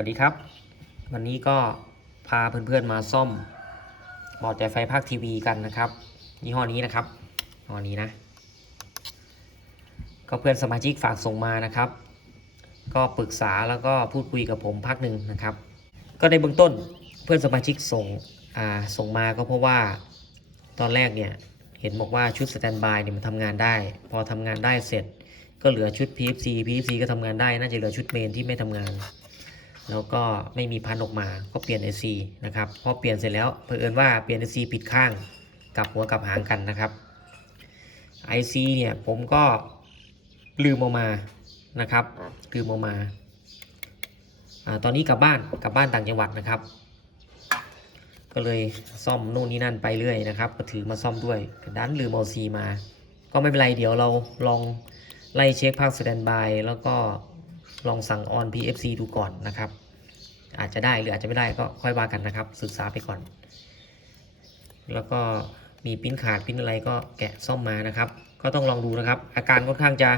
วัสดีครับ วันนี้ก็พาเพื่อนๆมาซ่อมหมอแต่ไฟภาคทีวีกันนะครับยี่ห้อนี้นะครับยี่ห้อนี้นะ ก็เพื่อนสมาชิกฝากส่งมานะครับ ก็ปรึกษาแล้วก็พูดคุยกับผมพักหนึ่งนะครับ ก็ในเบื้องต้นเพื่อนสมาชิกส่งอ่าส่งมาก็เพราะว่าตอนแรกเนี่ยเห็นบอกว่าชุดสแตนบายเนี่ยมันทำงานได้ พอทำงานได้เสร็จ ก็เหลือชุด PFC PFC ก็ทำงานได้น่าจะเหลือชุดเมนที่ไม่ทำงาน แล้วก็ไม่มีพันออกมาก็เปลี่ยน IC นะครับพอเปลี่ยนเสร็จแล้วเผอิญว่าเปลี่ยน IC ผิดข้างกับหัวกับหางกันนะครับ IC เนี่ยผมก็ลืมเออกมานะครับลืมเออกมาอาตอนนี้กลับบ้านกลับบ้านต่างจังหวัดนะครับ ก็เลยซ่อมนู่นนี่นั่นไปเรื่อยนะครับ ก็ถือมาซ่อมด้วยดันลืมเอาซีมา ก็ไม่เป็นไรเดี๋ยวเราลองไล่เช็คภาคสแตนบายแล้วก็ ลองสั่งออน PFC ดูก่อนนะครับ อาจจะได้หรืออาจจะไม่ได้ก็ค่อยว่ากันนะครับ ศึกษาไปก่อน แล้วก็มีปิ้นขาดปิ้นอะไรก็แกะซ่อมมานะครับ ก็ต้องลองดูนะครับ อาการค่อนข้างจะ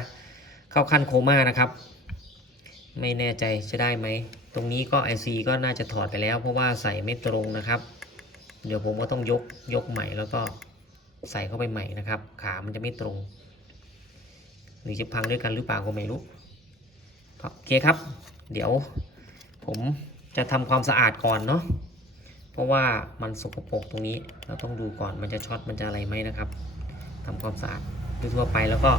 เข้าขั้นโคม่านะครับ ไม่แน่ใจจะได้ไหม ตรงนี้ก็ IC ก็น่าจะถอดไปแล้ว เพราะว่าใส่ไม่ตรงนะครับ เดี๋ยวผมก็ต้องยกยกใหม่แล้วก็ใส่เข้าไปใหม่นะครับ ขามันจะไม่ตรง หรือจะพังด้วยกันหรือเปล่าก็ไม่รู้ โอเคครับ เดี๋ยวผมจะทำความสะอาดก่อนเนาะเพราะว่ามันสกปรกตรงนี้เราต้องดูก่อนมันจะช็อตมันจะอะไรไหมนะครับทำความสะอาดทั่วไปแล้วก็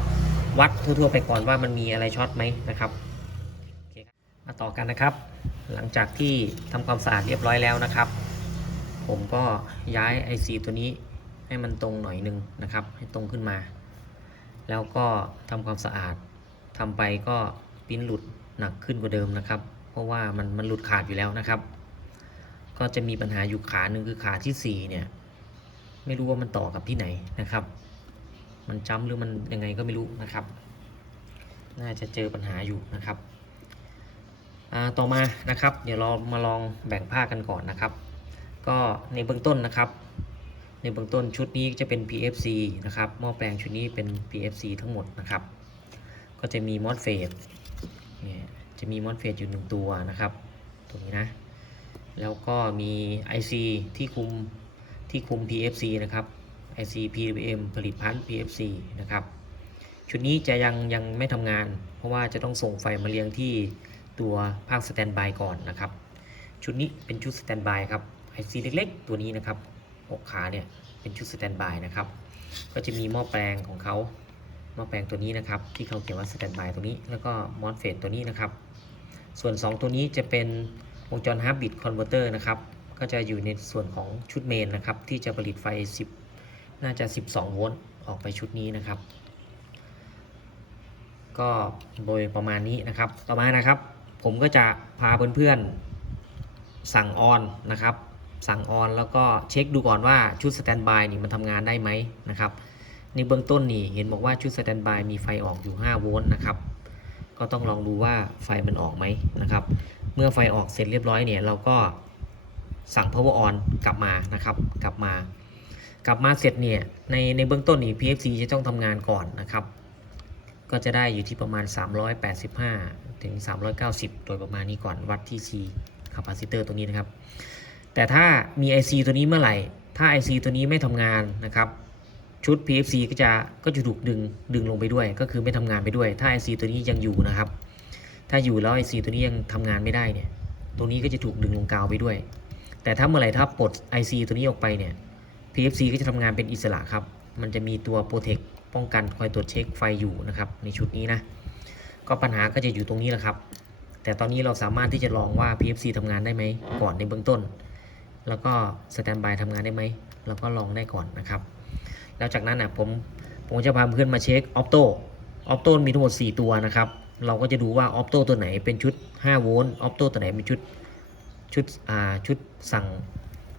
วัดทั่วๆไปก่อนว่ามันมีอะไรช็อตไหมนะครับโอเคครับมาต่อกันนะครับ หลังจากที่ทำความสะอาดเรียบร้อยแล้วนะครับ ผมก็ย้าย IC ตัวนี้ให้มันตรงหน่อยหนึงนะครับ ให้ตรงขึ้นมา แล้วก็ทำความสะอาดทำไปก็ ปิ้นหลุดหนักขึ้นกว่าเดิมนะครับ เพราะว่ามันมันหลุดขาดอยู่แล้วนะครับ ก็จะมีปัญหาอยู่ขาหนึ่งคือขาที่สี่เนี่ย ไม่รู้ว่ามันต่อกับที่ไหนนะครับ มันจ้ำหรือมันยังไงก็ไม่รู้นะครับ น่าจะเจอปัญหาอยู่นะครับอ่าต่อมานะครับ เดี๋ยวเรามาลองแบ่งผ้ากันก่อนนะครับ ก็ในเบื้องต้นนะครับ ในเบื้องต้นชุดนี้จะเป็น PFC นะครับหม้อแปลงชุดนี้เป็น PFC ทั้งหมดนะครับ ก็จะมีมอสเฟตเนี่ย จะมีมอสเฟตอยู่หนึ่งตัวนะครับตรงนี้นะ แล้วก็มี IC ที่คุมที่คุม PFC นะครับ IC PWM ผลิตภัณฑ์ PFC นะครับ ชุดนี้จะยังยังไม่ทำงาน เพราะว่าจะต้องส่งไฟมาเลี้ยงที่ตัวภาคสแตนบายก่อนนะครับ ชุดนี้เป็นชุดสแตนบายครับ IC เล็กๆ ตัวนี้นะครับหกขาเนี่ยเป็นชุดสแตนบายนะครับ ก็จะมีหม้อแปลงของเขาหม้อแปลงตัวนี้นะครับ ที่เขาเขียนว่าสแตนบายตัวนี้ แล้วก็มอสเฟตตัวนี้นะครับ ส่วน 2 ตัวนี้จะเป็นวงจรฮาร์บบิทคอนเวอร์เตอร์นะครับ ก็จะอยู่ในส่วนของชุดเมนนะครับ ที่จะผลิตไฟ 10 น่าจะ 12 โวลต์ออกไปชุดนี้นะครับ ก็โดยประมาณนี้นะครับ ต่อมานะครับ ผมก็จะพาเพื่อนๆ สั่งออนนะครับ สั่งออนแล้วก็เช็คดูก่อนว่าชุดสแตนบายนี่มันทำงานได้ไหมนะครับ ในเบื้องต้นนี่เห็นบอกว่าชุดสแตนบายมีไฟออกอยู่ 5 โวลต์นะครับ ก็ต้องลองดูว่าไฟมันออกไหมนะครับ เมื่อไฟออกเสร็จเรียบร้อยเนี่ยเราก็สั่ง power on กลับมานะครับ กลับมา กลับมาเสร็จเนี่ยในในเบื้องต้นนี่ PFC จะต้องทำงานก่อนนะครับ ก็จะได้อยู่ที่ประมาณ 385 ถึง 390 โดยประมาณนี้ก่อนวัดที่ C capacitor ตัวนี้นะครับ แต่ถ้ามี IC ตัวนี้เมื่อไหร่ ถ้า IC ตัวนี้ไม่ทำงานนะครับ ชุด PFC ก็จะก็จะถูกดึงดึงลงไปด้วย ก็คือไม่ทำงานไปด้วย ถ้า IC ตัวนี้ยังอยู่นะครับ ถ้าอยู่แล้ว IC ตัวนี้ยังทำงานไม่ได้เนี่ย ตรงนี้ก็จะถูกดึงลงกาวไปด้วย แต่ถ้าเมื่อไหร่ถ้าปลด IC ตัวนี้ออกไปเนี่ย PFC ก็จะทำงานเป็นอิสระครับ มันจะมีตัว Protect ป้องกันคอยตรวจเช็คไฟอยู่นะครับในชุดนี้นะ ก็ปัญหาก็จะอยู่ตรงนี้แหละครับ แต่ตอนนี้เราสามารถที่จะลองว่า PFC ทำงานได้ไหมก่อนในเบื้องต้น แล้วก็สแตนบายทำงานได้ไหมเราก็ลองได้ก่อนนะครับ แล้วจากนั้นอะผมผมจะพาเพื่อนมาเช็คออ t โตออ t โตมีทั้งหมด 4 ตัวนะครับ เราก็จะดูว่าออ t โตตัวไหนเป็นชุด 5 โวลต์ออ t โตตัวไหนเป็นชุดชุดอ่าชุดสั่ง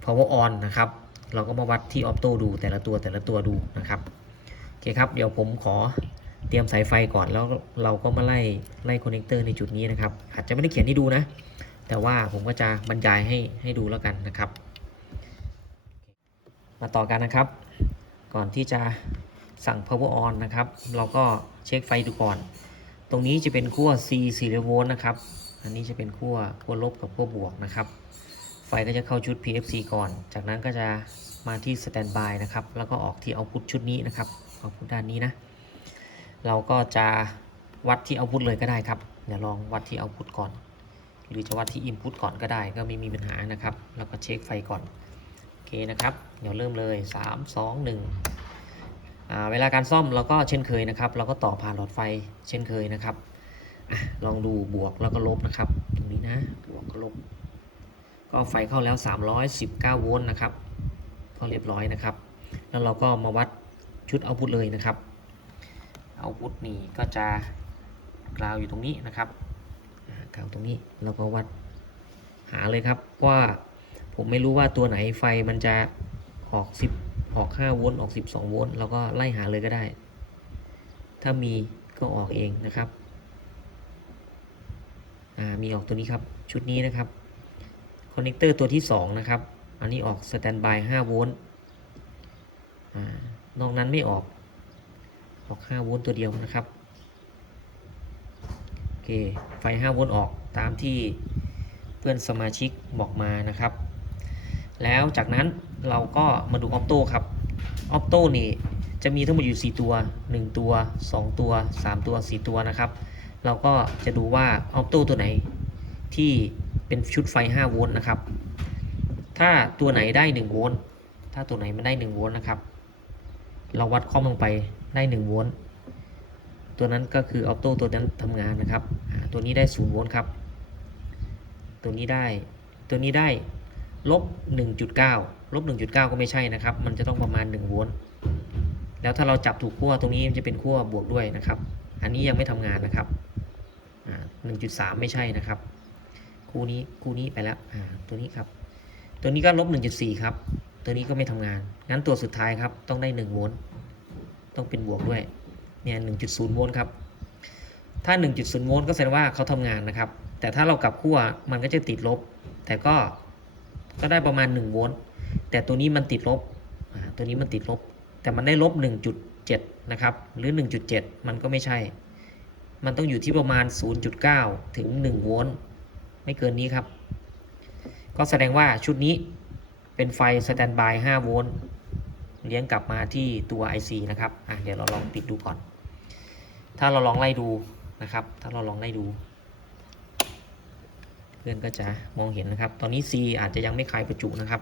power on นะครับ เราก็มาวัดที่ออ t โตดูแต่ละตัวแต่ละตัวดูนะครับโอเคครับเดี๋ยวผมขอเตรียมสายไฟก่อนแล้วเราก็มาไล่ไล่คอนเนคเตอร์ในจุดนี้นะครับอาจจะไม่ได้เขียนให้ดูนะ แต่ว่าผมก็จะบรรยายให้ให้ดูแล้วกันนะครับ มาต่อกันนะครับ ก่อนที่จะสั่ง power on นะครับ เราก็เช็คไฟดูก่อน ตรงนี้จะเป็นขั้ว C 4โวลต์นะครับ อันนี้จะเป็นขั้วขั้วลบกับขั้วบวกนะครับ ไฟก็จะเข้าชุด PFC ก่อน จากนั้นก็จะมาที่สแตนบายนะครับ แล้วก็ออกที่เอาพุทชุดนี้นะครับเอาพุทด้านนี้นะ เราก็จะวัดที่เอาพุทเลยก็ได้ครับ เดี๋ยวลองวัดที่เอาพุทก่อน หรือจะวัดที่อินพุตก่อนก็ได้ ก็ไม่มีปัญหานะครับ แล้วก็เช็คไฟก่อน เคนะครับ เดี๋ยวเริ่มเลย 3 2 1อ่าเวลาการซ่อมเราก็เช่นเคยนะครับ เราก็ต่อผ่านหลอดไฟเช่นเคยนะครับอลองดูบวกแล้วก็ลบนะครับ ตรงนี้นะ บวกกับลบ ก็ไฟเข้าแล้ว 319 โวลต์นะครับ ก็เรียบร้อยนะครับ แล้วเราก็มาวัดชุดเอาพุตเลยนะครับ เอาพุตนี่ก็จะกราวอยู่ตรงนี้นะครับกราวตรงนี้เราก็วัดหาเลยครับว่า ผมไม่รู้ว่าตัวไหนไฟมันจะออก 10 ออก 5 โวลต์ออก 12 โวลต์เราก็ไล่หาเลยก็ได้ ถ้ามีก็ออกเองนะครับมีออกตัวนี้ครับ ชุดนี้นะครับคอนเนคเตอร์ตัวที่ 2 นะครับ อันนี้ออกสแตนบาย 5 โวลต์อ่านอกนั้นไม่ออก ออก 5 โวลต์ตัวเดียวนะครับ โอเค ไฟ 5 โวลต์ออกตามที่เพื่อนสมาชิกบอกมานะครับ แล้วจากนั้นเราก็มาดูออ t โต้ครับออ t โต้นี่จะมีทั้งหมดอยู่ 4 ตัว 1 ตัว 2 ตัว 3 ตัว 4 ตัวนะครับ เราก็จะดูว่าออ t โต้ตัวไหนที่เป็นชุดไฟ 5 โวลต์นะครับ ถ้าตัวไหนได้ 1 โวลต์ ถ้าตัวไหนไม่ได้ 1 โวลต์นะครับ เราวัดคอมลงไปได้ 1 โวลต์ ตัวนั้นก็คือออโต้ตัวนั้นทำงานนะครับ ตัวนี้ได้ 0 โวลต์ครับ ตัวนี้ได้ ตัวนี้ได้ ลบ 1.9 ลบ 1.9 ก็ไม่ใช่นะครับ มันจะต้องประมาณ1โวลต์แล้วถ้าเราจับถูกขั้วตรงนี้มันจะเป็นขั้วบวกด้วยนะครับ อันนี้ยังไม่ทำงานนะครับอ่า1.3 ไม่ใช่นะครับ คู่นี้คู่นี้ไปแล้วตัวนี้ครับ ตัวนี้ก็ลบ 1.4 ครับ ตัวนี้ก็ไม่ทำงาน งั้นตัวสุดท้ายครับ ต้องได้1โวลต์ต้องเป็นบวกด้วย เนี่ย 1.0 โวลต์ครับ ถ้า 1.0 โวลต์ก็แสดงว่าเขาทำงานนะครับ แต่ถ้าเรากลับขั้วมันก็จะติดลบ แต่ก็ ก็ได้ประมาณ1โวลต์แต่ตัวนี้มันติดลบตัวนี้มันติดลบ แต่มันได้ลบ 1.7 นะครับ หรือ 1.7 มันก็ไม่ใช่ มันต้องอยู่ที่ประมาณ 0.9 ถึง1โวลต์ไม่เกินนี้ครับ ก็แสดงว่าชุดนี้เป็นไฟสแตนบาย5โวลต์เลี้ยงกลับมาที่ตัว IC นะครับ อะเดี๋ยวเราลองปิดดูก่อน ถ้าเราลองไล่ดูนะครับ ถ้าเราลองไล่ดู เพื่อนก็จะมองเห็นนะครับ ตอนนี้ C อาจจะยังไม่คลายประจุนะครับ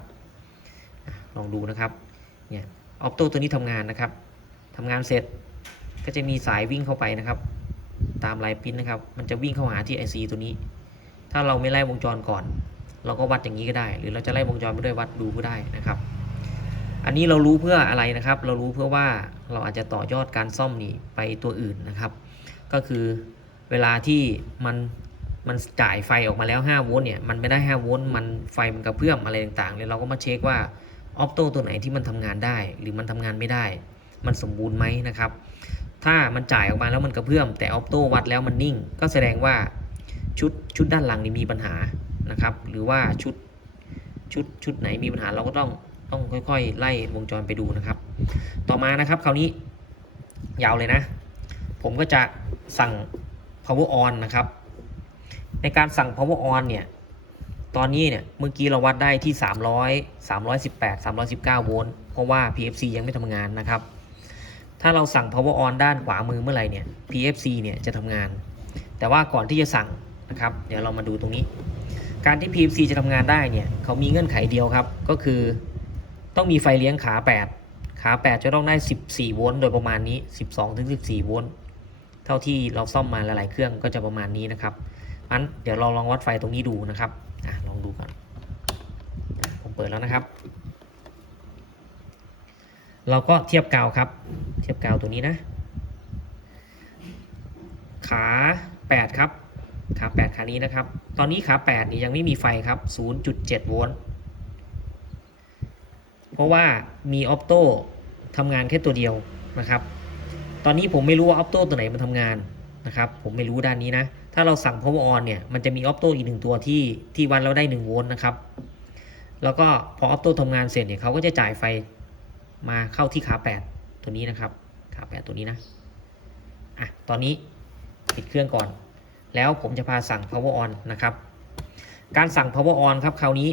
ลองดูนะครับเนี่ยออปโตตัวนี้ทำงานนะครับทำงานเสร็จก็จะมีสายวิ่งเข้าไปนะครับ ตามลายพินนะครับ มันจะวิ่งเข้าหาที่ IC ตัวนี้ ถ้าเราไม่ไล่วงจรก่อน เราก็วัดอย่างนี้ก็ได้ หรือเราจะไล่วงจรไปด้วยวัดดูก็ได้นะครับ อันนี้เรารู้เพื่ออะไรนะครับ เรารู้เพื่อว่าเราอาจจะต่อยอดการซ่อมนี่ไปตัวอื่นนะครับ ก็คือเวลาที่มัน มันจ่ายไฟออกมาแล้ว5โวลต์เนี่ยมันไม่ได้5โวลต์มันไฟมันกระเพื่อมอะไรต่างๆเลยเราก็มาเช็คว่าออปโตตัวไหนที่มันทำงานได้ หรือมันทำงานไม่ได้ มันสมบูรณ์ไหมนะครับ ถ้ามันจ่ายออกมาแล้วมันกระเพื่อมแต่ออปโตวัดแล้วมันนิ่ง ก็แสดงว่าชุดชุดด้านหลังนี่มีปัญหานะครับ หรือว่าชุดชุดชุดไหนมีปัญหาเราก็ต้องต้องค่อย ๆ ไล่วงจรไปดูนะครับ ต่อมานะครับคราวนี้ยาวเลยนะ ผมก็จะสั่ง power on นะครับ ในการสั่ง power on เนี่ย ตอนนี้เนี่ย เมื่อกี้เราวัดได้ที่ 300 318 319 โวลต์ เพราะว่า PFC ยังไม่ทำงานนะครับ ถ้าเราสั่ง power on ด้านขวามือเมื่อไหร่เนี่ย PFC เนี่ยจะทำงาน แต่ว่าก่อนที่จะสั่งนะครับ เดี๋ยวเรามาดูตรงนี้ การที่ PFC จะทำงานได้เนี่ย เขามีเงื่อนไขเดียวครับ ก็คือต้องมีไฟเลี้ยงขา 8 ขา 8 จะต้องได้ 14 โวลต์ โดยประมาณนี้ 12ถึง14 โวลต์ เท่าที่เราซ่อมมาหลายๆเครื่องก็จะประมาณนี้นะครับ อันเดี๋ยวเราลองวัดไฟตรงนี้ดูนะครับอะลองดูก่อนผมเปิดแล้วนะครับ เราก็เทียบกาวครับ เทียบกาวตัวนี้นะ ขา 8 ครับขา 8 ขานี้นะครับ ตอนนี้ขา 8 นี่ยังไม่มีไฟครับ 0.7 โวลต์ เพราะว่ามีออ t โต้ทำงานแค่ตัวเดียวนะครับ ตอนนี้ผมไม่รู้ว่าออ t โต้ตัวไหนมันทำงานนะครับ ผมไม่รู้ด้านนี้นะ ถ้าเราสั่ง power on เนี่ย มันจะมีออ t โต้อีกหนึ่งตัวที่ที่วัดแล้วได้1โวลต์นะครับ แล้วก็พอออ t โต้ทำงานเสร็จเนี่ยเขาก็จะจ่ายไฟมาเข้าที่ขา 8 ตัวนี้นะครับ ขา 8 ตัวนี้นะ อะ ตอนนี้ปิดเครื่องก่อน แล้วผมจะพาสั่ง power on นะครับ การสั่ง power on ครับ คราวนี้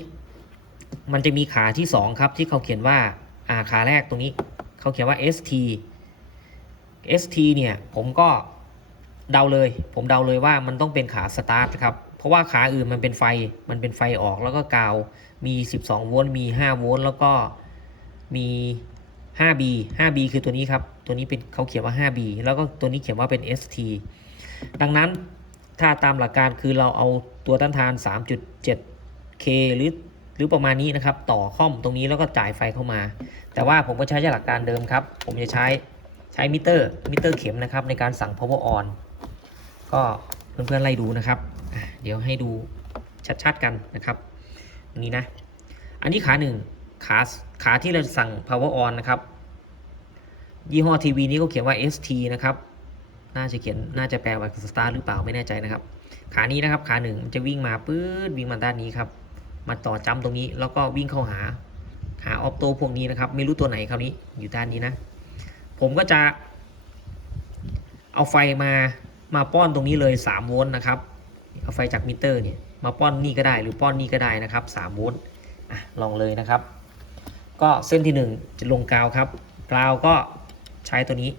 มันจะมีขาที่ 2 ครับ ที่เขาเขียนว่า อ่า ขาแรกตรงนี้ เขาเขียนว่า ST ST เนี่ย ผมก็ เดาเลย ผมเดาเลยว่ามันต้องเป็นขาสตาร์ทครับ เพราะว่าขาอื่นมันเป็นไฟ มันเป็นไฟออกแล้วก็กาว มี 12 โวลต์ มี 5 โวลต์ แล้วก็มี 5B 5B คือตัวนี้ครับ ตัวนี้เป็นเขาเขียนว่า 5B แล้วก็ตัวนี้เขียนว่าเป็น ST ดังนั้นถ้าตามหลักการคือเราเอาตัวต้านทาน 3.7K หรือหรือประมาณนี้นะครับ ต่อคอมตรงนี้แล้วก็จ่ายไฟเข้ามา แต่ว่าผมก็ใช้หลักการเดิมครับ ผมจะใช้ใช้มิเตอร์มิเตอร์เข็มนะครับในการสั่ง power on ก็เพื่อนๆไล่ดูนะครับ เดี๋ยวให้ดูชัดๆกันนะครับอันนี้นะ อันนี้ขาหนึ่งขาขาที่เราสั่ง power on นะครับ ยี่ห้อทีวีนี้ก็เขียนว่า ST นะครับ น่าจะเขียนน่าจะแปลว่าสตาร์หรือเปล่าไม่แน่ใจนะครับ ขานี้นะครับขาหนึ่งมันจะวิ่งมาปื๊ดวิ่งมาด้านนี้ครับ มาต่อจำตรงนี้แล้วก็วิ่งเข้าหาหาออปโตพวกนี้นะครับ ไม่รู้ตัวไหนคราวนี้อยู่ด้านนี้นะ ผมก็จะเอาไฟมา มาป้อนตรงนี้เลย 3 โวลต์นะครับ เอาไฟจากมิเตอร์เนี่ยมาป้อนนี่ก็ได้หรือป้อนนี่ก็ได้นะครับ 3 โวลต์อะลองเลยนะครับ ก็เส้นที่ 1 จะลงกาวครับ กาวก็ใช้ตัวนี้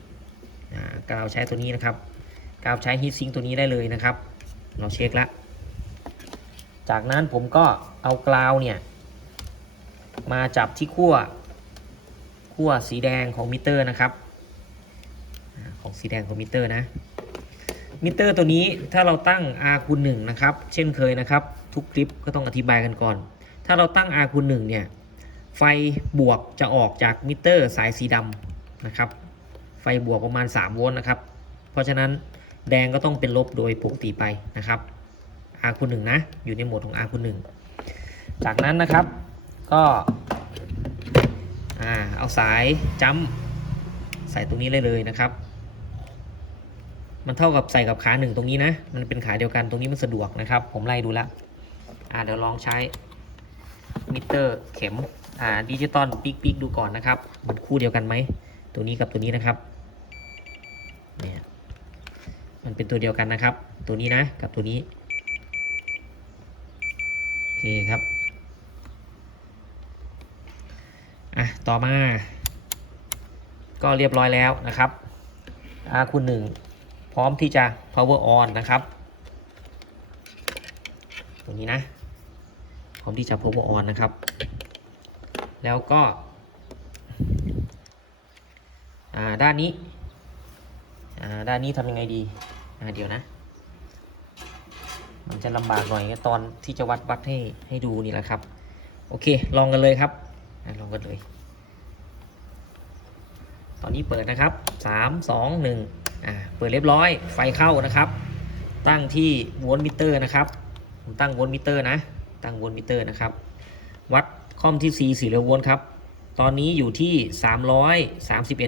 กาวใช้ตัวนี้นะครับ กาวใช้ฮีทซิงค์ตัวนี้ได้เลยนะครับ เราเช็คแล้วจากนั้นผมก็เอากาวเนี่ยมาจับที่ขั้วขั้วสีแดงของมิเตอร์นะครับ ของสีแดงของมิเตอร์นะ มิเตอร์ตัวนี้ถ้าเราตั้ง R คูณ1นะครับ เช่นเคยนะครับ ทุกคลิปก็ต้องอธิบายกันก่อน ถ้าเราตั้ง R คูณ1เนี่ย ไฟบวกจะออกจากมิเตอร์สายสีดำนะครับ ไฟบวกประมาณ 3 โวลต์นะครับ เพราะฉะนั้นแดงก็ต้องเป็นลบโดยปกติไปนะครับ R คูณ1นะ อยู่ในโหมดของ R คูณ1จากนั้นนะครับ ก็อเอาสายจัมใส่ตรงนี้เลยเลยนะครับ มันเท่ากับใส่กับขาหนึ่งตรงนี้นะ มันเป็นขาเดียวกันตรงนี้มันสะดวกนะครับ ผมไล่ดูแล้วอ่าเดี๋ยวลองใช้มิเตอร์เข็มอ่าดิจิตอลปิ๊กปิกดูก่อนนะครับ มันคู่เดียวกันไหมตัวนี้กับตัวนี้นะครับเนี่ยมันเป็นตัวเดียวกันนะครับ ตัวนี้นะกับตัวนี้โอเคครับอะต่อมา ก็เรียบร้อยแล้วนะครับอาคุณหนึ่ง พร้อมที่จะ power on นะครับตัวนี้นะ พร้อมที่จะ power on นะครับ แล้วก็อ่าด้านนี้อ่าด้านนี้ทำยังไงดีอ่าเดี๋ยวนะ มันจะลำบากหน่อยตอนที่จะวัดวัดให้ให้ดูนี่แหละครับ โอเค ลองกันเลยครับลองกันเลย ตอนนี้เปิดนะครับ 3 2 1 อ่าเปิดเรียบร้อยไฟเข้านะครับ ตั้งที่โวลต์มิเตอร์นะครับผมตั้งโวลต์มิเตอร์นะตั้งโวลต์มิเตอร์นะครับ วัดคอมที่ C 4โวลต์ครับตอนนี้อยู่ที่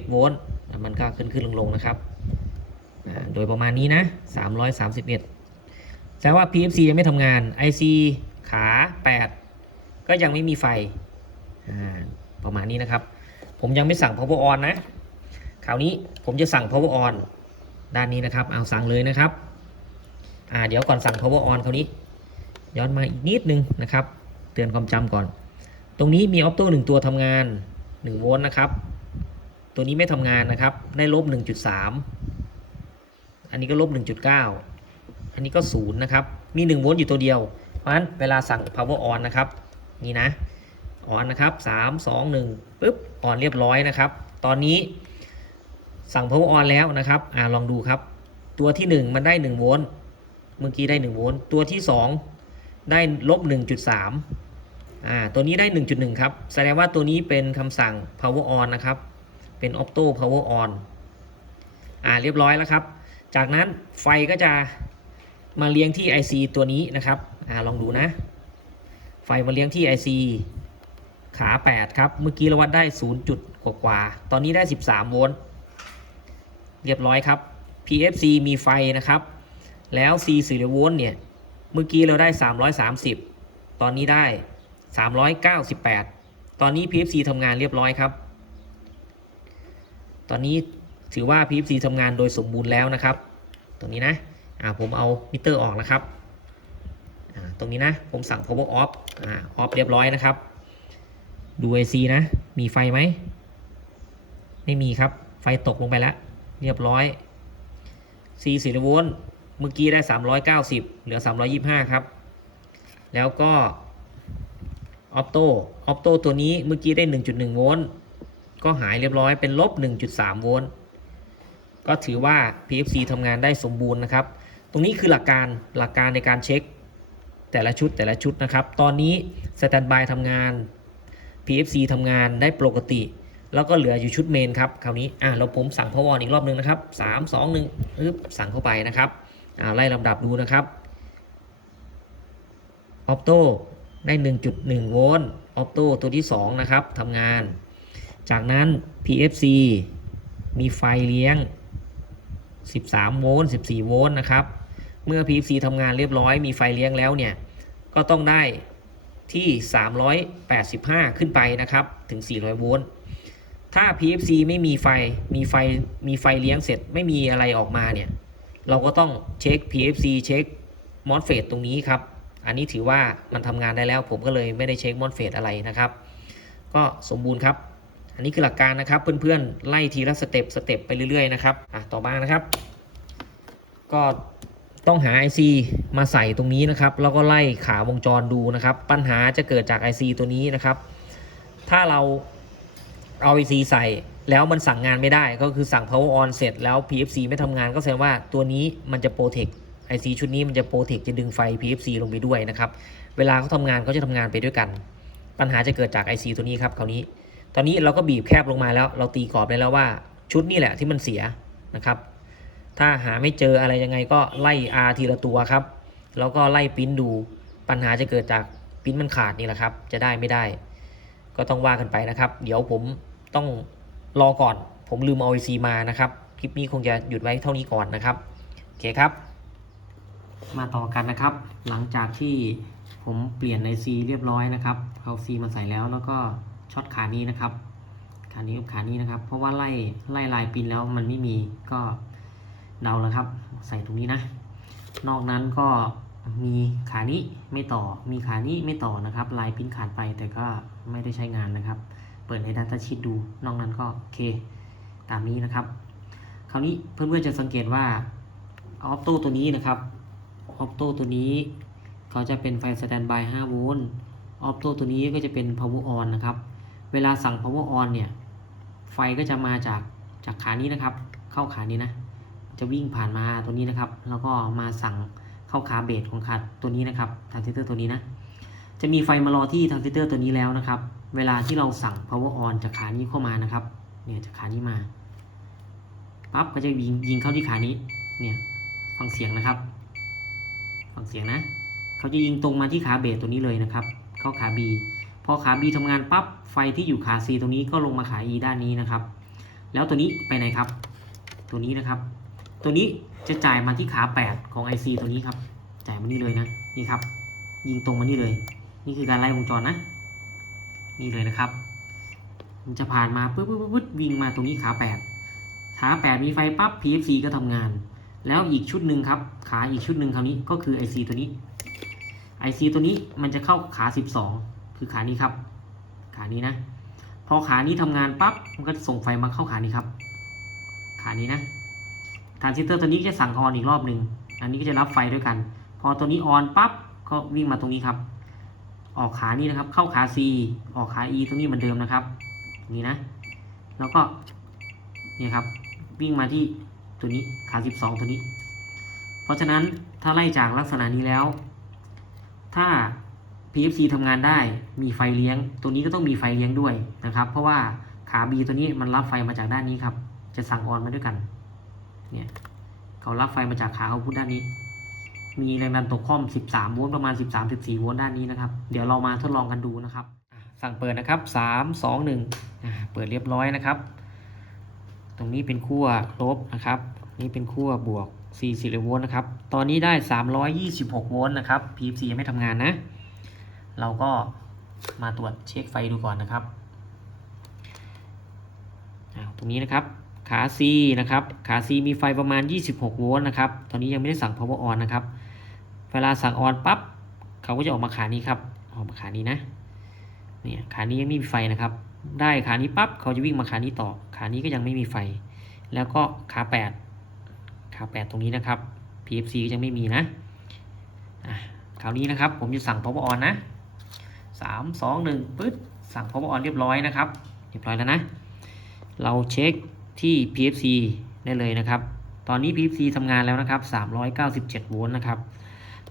331 โวลต์มันก็ขึ้นขึ้นลงลงนะครับอ่าโดยประมาณนี้นะ 331แต่ว่า PFC ยังไม่ทำงาน IC ขา 8 ก็ยังไม่มีไฟอ่าประมาณนี้นะครับ ผมยังไม่สั่ง power on นะ คราวนี้ผมจะสั่ง power on ด้านนี้นะครับ เอาสั่งเลยนะครับอ่าเดี๋ยวก่อนสั่ง power on คราวนี้ ย้อนมาอีกนิดนึงนะครับ เตือนความจำก่อน ตรงนี้มีออปโต้หนึ่งตัวทำงาน1โวลต์นะครับ ตัวนี้ไม่ทำงานนะครับ ได้ลบ1.3 อันนี้ก็ลบ1.9 อันนี้ก็0นะครับ มี1โวลต์อยู่ตัวเดียว เพราะฉะนั้นเวลาสั่ง power on นะครับ นี่นะ ออนนะครับ 3 2 1ปึ๊บออนเรียบร้อยนะครับ ตอนนี้ สั่ง power on แล้วนะครับอ่าลองดูครับ ตัวที่ 1 มันได้1โวลต์เมื่อกี้ได้1โวลต์ตัวที่ 2 ได้ลบ1.3อ่าตัวนี้ได้ 1.1 ครับ แสดงว่าตัวนี้เป็นคำสั่ง power on นะครับ เป็น opto power on อ่าเรียบร้อยแล้วครับ จากนั้นไฟก็จะมาเลี้ยงที่ IC ตัวนี้นะครับอ่าลองดูนะ ไฟมาเลี้ยงที่ IC ขา 8 ครับ เมื่อกี้เราวัดได้ 0 จุดกว่า ตอนนี้ได้ 13 โวลต์ เรียบร้อยครับ PFC มีไฟนะครับ แล้ว C 4โวลต์เนี่ย เมื่อกี้เราได้ 330 ตอนนี้ได้ 398 ตอนนี้ PFC ทำงานเรียบร้อยครับ ตอนนี้ถือว่า PFC ทำงานโดยสมบูรณ์แล้วนะครับ ตรงนี้นะอ่าผมเอามิเตอร์ออกนะครับอ่าตรงนี้นะ ผมสั่ง power off อ่า off เรียบร้อยนะครับ ดู IC นะ มีไฟไหม ไม่มีครับ ไฟตกลงไปแล้ว เรียบร้อย C 4โวลต์เมื่อกี้ได้ 390 เหลือ 325 ครับ แล้วก็ออปโตออปโตตัวนี้เมื่อกี้ได้ 1.1 โวลต์ก็หายเรียบร้อยเป็นลบ 1.3 โวลต์ก็ถือว่า PFC ทำงานได้สมบูรณ์นะครับ ตรงนี้คือหลักการหลักการในการเช็คแต่ละชุดแต่ละชุดนะครับ ตอนนี้สแตนบายทำงาน PFC ทำงานได้ปกติ แล้วก็เหลืออยู่ชุดเมนครับคราวนี้อะเราผมสั่งพวออีกรอบนึงนะครับ3 2 1ปึ๊บสั่งเข้าไปนะครับอ่าไล่ลำดับดูนะครับออปโตได้ 1.1 โวลต์ออปโตตัวที่ 2 นะครับทำงาน จากนั้น PFC มีไฟเลี้ยง 13 โวลต์ 14 โวลต์นะครับ เมื่อ PFC ทำงานเรียบร้อย มีไฟเลี้ยงแล้วเนี่ย ก็ต้องได้ที่ 385 ขึ้นไปนะครับ ถึง 400 โวลต์ ถ้า PFC ไม่มีไฟ มีไฟ มีไฟเลี้ยงเสร็จ ไม่มีอะไรออกมาเนี่ย เราก็ต้องเช็ค PFC เช็ค MOSFET ตรงนี้ครับ อันนี้ถือว่ามันทำงานได้แล้ว ผมก็เลยไม่ได้เช็ค MOSFET อะไรนะครับ ก็สมบูรณ์ครับ อันนี้คือหลักการนะครับ เพื่อนๆ ไล่ทีละสเต็ป สเต็ปไปเรื่อยๆ นะครับ อะ ต่อมานะครับ ก็ต้องหา IC มาใส่ตรงนี้นะครับ แล้วก็ไล่ขาวงจรดูนะครับ ปัญหาจะเกิดจาก IC ตัวนี้นะครับ ถ้าเรา เอา IC ใส่ แล้วมันสั่งงานไม่ได้ ก็คือสั่ง power on เสร็จแล้ว PFC ไม่ทำงานก็แสดงว่าตัวนี้มันจะโปรเทค IC ชุดนี้มันจะโปรเทคจะดึงไฟ PFC ลงไปด้วยนะครับ เวลาเขาทำงานเขาจะทำงานไปด้วยกัน ปัญหาจะเกิดจาก IC ตัวนี้ครับคราวนี้ ตอนนี้เราก็บีบแคบลงมาแล้ว เราตีกรอบได้แล้วว่าชุดนี่แหละที่มันเสียนะครับ ถ้าหาไม่เจออะไรยังไงก็ไล่ R ทีละตัวครับ แล้วก็ไล่ปิ้นดู ปัญหาจะเกิดจากปิ้นมันขาดนี่แหละครับ จะได้ไม่ได้ ก็ต้องว่ากันไปนะครับ เดี๋ยวผม ต้องรอก่อน ผมลืมเอา IC มานะครับ คลิปนี้คงจะหยุดไว้เท่านี้ก่อนนะครับ โอเคครับ มาต่อกันนะครับ หลังจากที่ผมเปลี่ยน IC เรียบร้อยนะครับ เอา C มาใส่แล้วแล้วก็ช็อตขานี้นะครับ ขานี้กับขานี้นะครับ เพราะว่าไล่ไล่ลายปินแล้วมันไม่มีก็เดาแล้วครับ ใส่ตรงนี้นะ นอกนั้นก็มีขานี้ไม่ต่อ มีขานี้ไม่ต่อนะครับ ลายพินขาดไปแต่ก็ไม่ได้ใช้งานนะครับ เปิดใน Data Sheet ดู นอกนั้นก็โอเค ตามนี้นะครับ คราวนี้เพื่อนๆจะสังเกตว่าออ t โตตัวนี้นะครับออ t โตตัวนี้เขาจะเป็นไฟสแตนบาย5โวลต์ออ t โตตัวนี้ก็จะเป็น power on นะครับ เวลาสั่ง power on เนี่ย ไฟก็จะมาจากจากขานี้นะครับ เข้าขานี้นะ จะวิ่งผ่านมาตัวนี้นะครับ แล้วก็มาสั่งเข้าขาเบสของขาตัวนี้นะครับทรานซิสเตอร์ตัวนี้นะ จะมีไฟมารอที่ทรานซิสเตอร์ตัวนี้แล้วนะครับ เวลาที่เราสั่ง power on จากขานี้เข้ามานะครับ เนี่ยจากขานี้มา ปั๊บก็จะยิงยิงเข้าที่ขานี้ เนี่ย ฟังเสียงนะครับ ฟังเสียงนะ เขาจะยิงตรงมาที่ขาเบสตัวนี้เลยนะครับ เข้าขา B พอขา B ทำงานปั๊บ ไฟที่อยู่ขา C ตรงนี้ก็ลงมาขา E ด้านนี้นะครับ แล้วตัวนี้ไปไหนครับ ตัวนี้นะครับ ตัวนี้จะจ่ายมาที่ขา 8 ของ IC ตัวนี้ครับ จ่ายมานี่เลยนะ นี่ครับ ยิงตรงมานี่เลย นี่คือการไล่วงจรนะ นี่เลยนะครับ มันจะผ่านมาปึ๊บปึ๊บปึ๊บวิ่งมาตรงนี้ขา8ขา8มีไฟปั๊บ PFC ก็ทำงาน แล้วอีกชุดหนึ่งครับ ขาอีกชุดหนึ่งคราวนี้ก็คือ IC ตัวนี้ IC ตัวนี้มันจะเข้าขา 12 คือขานี้ครับ ขานี้นะ พอขานี้ทำงานปั๊บมันก็ส่งไฟมาเข้าขานี้ครับ ขานี้นะทรานซิสเตอร์ตัวนี้จะสั่งออนอีกรอบหนึ่งอันนี้ก็จะรับไฟด้วยกัน พอตัวนี้ออนปั๊บก็วิ่งมาตรงนี้ครับ ออกขานี้นะครับ เข้าขา C ออกขา E ตรงนี้เหมือนเดิมนะครับนี้นะ แล้วก็เนี่ยครับวิ่งมาที่ตัวนี้ขา 12 ตัวนี้ เพราะฉะนั้นถ้าไล่จากลักษณะนี้แล้ว ถ้า PFC ทำงานได้มีไฟเลี้ยง ตัวนี้ก็ต้องมีไฟเลี้ยงด้วยนะครับ เพราะว่าขา B ตัวนี้มันรับไฟมาจากด้านนี้ครับ จะสั่งออนมาด้วยกันเนี่ยเขารับไฟมาจากขาเขาพุทด้านนี้ มีแรงดันตกข้อม 13 โวลต์ประมาณ 13-14 โวลต์ด้านนี้นะครับ เดี๋ยวเรามาทดลองกันดูนะครับ สั่งเปิดนะครับ 3 2 1อ่าเปิดเรียบร้อยนะครับ ตรงนี้เป็นขั้วลบนะครับ นี่เป็นขั้วบวก 40 โวลต์นะครับ ตอนนี้ได้ 326 โวลต์นะครับ PFC ยังไม่ทำงานนะ เราก็มาตรวจเช็คไฟดูก่อนนะครับ ตรงนี้นะครับขา C นะครับ ขา C มีไฟประมาณ 26 โวลต์นะครับ ตอนนี้ยังไม่ได้สั่ง power on นะครับ เวลาสั่ง on ปั๊บเขาก็จะออกมาขานี้ครับออกมาขานี้นะเนี่ยขานี้ยังไม่มีไฟนะครับ ได้ขานี้ปั๊บเขาจะวิ่งมาขานี้ต่อ ขานี้ก็ยังไม่มีไฟ แล้วก็ขา8ขา8ตรงนี้นะครับ PFC ก็ยังไม่มีนะอะคราวนี้นะครับ ผมจะสั่ง power on นะ3 2 1ปึ๊ดสั่ง power on เรียบร้อยนะครับ เรียบร้อยแล้วนะ เราเช็คที่ PFC ได้เลยนะครับ ตอนนี้ PFC ทำงานแล้วนะครับ397โวลต์นะครับ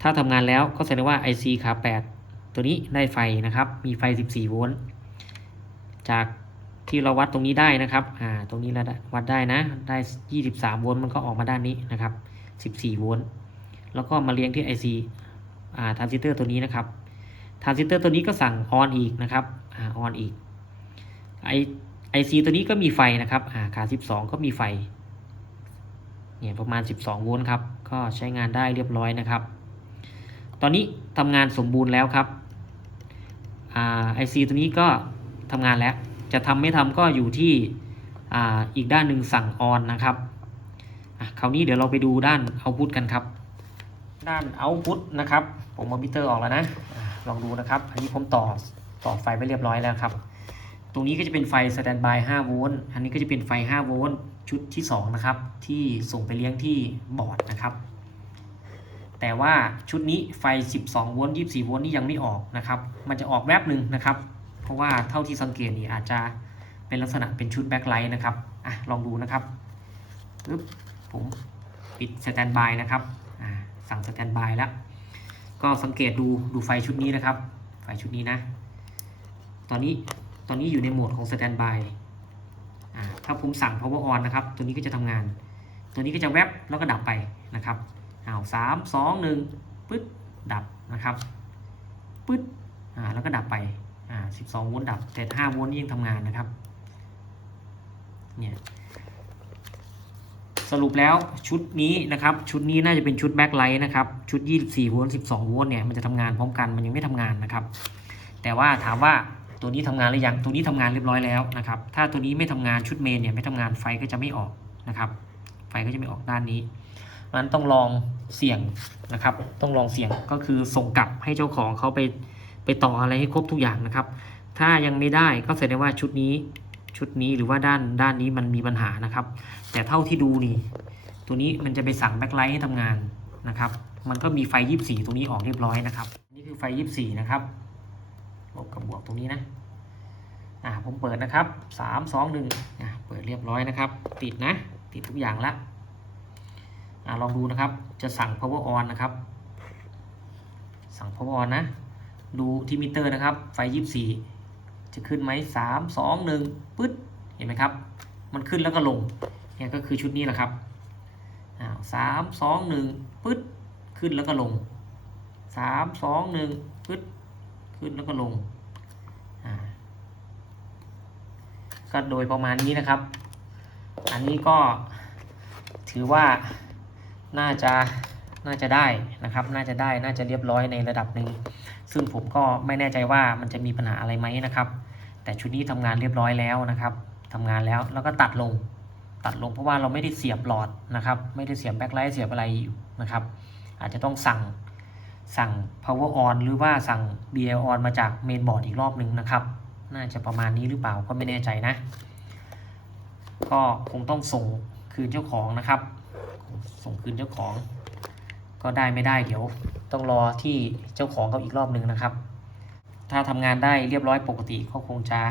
ถ้าทำงานแล้วก็แสดงว่า IC ขา 8 ตัวนี้ได้ไฟนะครับ มีไฟ 14 โวลต์จากที่เราวัดตรงนี้ได้นะครับ อ่า ตรงนี้เราวัดได้นะ ได้ 23 โวลต์มันก็ออกมาด้านนี้นะครับ 14 โวลต์ แล้วก็มาเลี้ยงที่ IC อ่าทรานซิสเตอร์ตัวนี้นะครับ ทรานซิสเตอร์ตัวนี้ก็สั่งออนอีกนะครับ อ่า ออนอีก ไอ IC ตัวนี้ก็มีไฟนะครับ อ่า ขา 12 ก็มีไฟ เนี่ย ประมาณ 12 โวลต์ครับ ก็ใช้งานได้เรียบร้อยนะครับ ตอนนี้ทำงานสมบูรณ์แล้วครับอ่า IC ตัวนี้ก็ทำงานแล้ว จะทำไม่ทำก็อยู่ที่อ่าอีกด้านหนึ่งสั่งออนนะครับอะคราวนี้เดี๋ยวเราไปดูด้านเอาพุทกันครับ ด้านเอาพุทนะครับ ผมเอมิเตอร์ออกแล้วนะลองดูนะครับ อันนี้ผมต่อต่อไฟไปเรียบร้อยแล้วครับ ตรงนี้ก็จะเป็นไฟสแตนบาย5โวลต์อันนี้ก็จะเป็นไฟ5โวลต์ชุดที่ 2 นะครับ ที่ส่งไปเลี้ยงที่บอร์ดนะครับ แต่ว่าชุดนี้ไฟ 12 โวลต์ 24 โวลต์นี่ยังไม่ออกนะครับ มันจะออกแวบหนึ่งนะครับ เพราะว่าเท่าที่สังเกตนี่อาจจะเป็นลักษณะเป็นชุดแบ็คไลท์นะครับ อะ ลองดูนะครับปึ๊บผมปิดสแตนบายนะครับ อ่า สั่งสแตนบายแล้ว ก็สังเกตดูดูไฟชุดนี้นะครับ ไฟชุดนี้นะ ตอนนี้ ตอนนี้อยู่ในโหมดของ Standby อ่า ถ้าผมสั่ง power on นะครับ ตัวนี้ก็จะทำงาน ตัวนี้ก็จะแวบแล้วก็ดับไปนะครับ อ้าวสามสองหนึ่งปึ๊ดดับนะครับปึ๊ดอ่าแล้วก็ดับไปอ่าสิบสองโวลต์ดับแต่ห้าโวลต์นี่ยังทำงานนะครับเนี่ยสรุปแล้วชุดนี้นะครับ ชุดนี้น่าจะเป็นชุดแบ็คไลท์นะครับ ชุด 24 โวลต์ 12 โวลต์เนี่ยมันจะทำงานพร้อมกันมันยังไม่ทำงานนะครับ แต่ว่าถามว่าตัวนี้ทำงานหรือยังตัวนี้ทำงานเรียบร้อยแล้วนะครับ ถ้าตัวนี้ไม่ทำงานชุดเมนเนี่ยไม่ทำงานไฟก็จะไม่ออกนะครับ ไฟก็จะไม่ออกด้านนี้ เพราะฉะนั้นต้องลองเสี่ยงนะครับ ต้องลองเสี่ยงก็คือส่งกลับให้เจ้าของเขาไปไปต่ออะไรให้ครบทุกอย่างนะครับ ถ้ายังไม่ได้ก็แสดงว่าชุดนี้ชุดนี้หรือว่าด้านด้านนี้มันมีปัญหานะครับ แต่เท่าที่ดูนี่ ตัวนี้มันจะไปสั่งแบ็คไลท์ให้ทำงานนะครับ มันก็มีไฟ 24 ตรงนี้ออกเรียบร้อยนะครับ นี่คือไฟ 24 นะครับลบกับบวกตรงนี้นะอ่าผมเปิดนะครับสามสองหนึ่งอ่าเปิดเรียบร้อยนะครับ ติดนะ ติดทุกอย่างละ อ่าลองดูนะครับ จะสั่ง power on นะครับ สั่ง power on นะ ดูที่มิเตอร์นะครับ ไฟ 24 จะขึ้นไหมสามสองหนึ่งปึ๊ด เห็นไหมครับ มันขึ้นแล้วก็ลง เนี่ยก็คือชุดนี้แหละครับอ่าสามสองหนึ่งปึ๊ด ขึ้นแล้วก็ลงสามสองหนึ่งปึ๊ด ขึ้นแล้วก็ลง อ่า ก็โดยประมาณนี้นะครับ อันนี้ก็ถือว่า น่าจะน่าจะได้นะครับ น่าจะได้น่าจะเรียบร้อยในระดับหนึ่งซึ่งผมก็ไม่แน่ใจว่ามันจะมีปัญหาอะไรไหมนะครับ แต่ชุดนี้ทำงานเรียบร้อยแล้วนะครับทำงานแล้วแล้วก็ตัดลง ตัดลงเพราะว่าเราไม่ได้เสียบหลอดนะครับ ไม่ได้เสียบแบ็คไลท์เสียบอะไรอยู่นะครับ อาจจะต้องสั่งสั่ง power on หรือว่าสั่ง BL on มาจากเมนบอร์ดอีกรอบหนึ่งนะครับ น่าจะประมาณนี้หรือเปล่าก็ไม่แน่ใจนะ ก็คงต้องส่งคืนเจ้าของนะครับ ส่งคืนเจ้าของ ก็ได้ไม่ได้เดี๋ยว ต้องรอที่เจ้าของเขาอีกรอบหนึ่งนะครับ ถ้าทำงานได้เรียบร้อยปกติก็คงจะ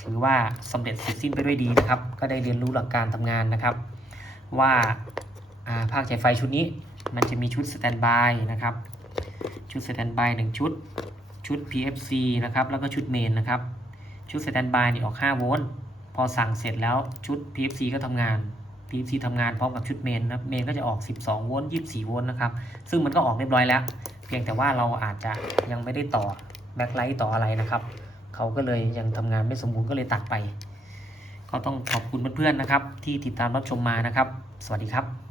ถือว่าสำเร็จเสร็จสิ้นไปด้วยดีนะครับ ก็ได้เรียนรู้หลักการทำงานนะครับ ว่าาภาคฉายไฟชุดนี้ มันจะมีชุดสแตนบายนะครับ ชุดสแตนบายหนึ่งชุด ชุด PFC นะครับ แล้วก็ชุดเมนนะครับ ชุดสแตนบายนี่ออก 5 โวลต์ พอสั่งเสร็จแล้วชุด PFC ก็ทำงาน PFC ทำงานพร้อมกับชุดเมนนะเมนก็จะออก 12 โวลต์24 โวลต์นะครับ ซึ่งมันก็ออกเรียบร้อยแล้ว เพียงแต่ว่าเราอาจจะยังไม่ได้ต่อแบ็คไลท์ต่ออะไรนะครับ เขาก็เลยยังทำงานไม่สมบูรณ์ก็เลยตัดไป ก็ต้องขอบคุณเพื่อนๆนะครับ ที่ติดตามรับชมมานะครับ สวัสดีครับ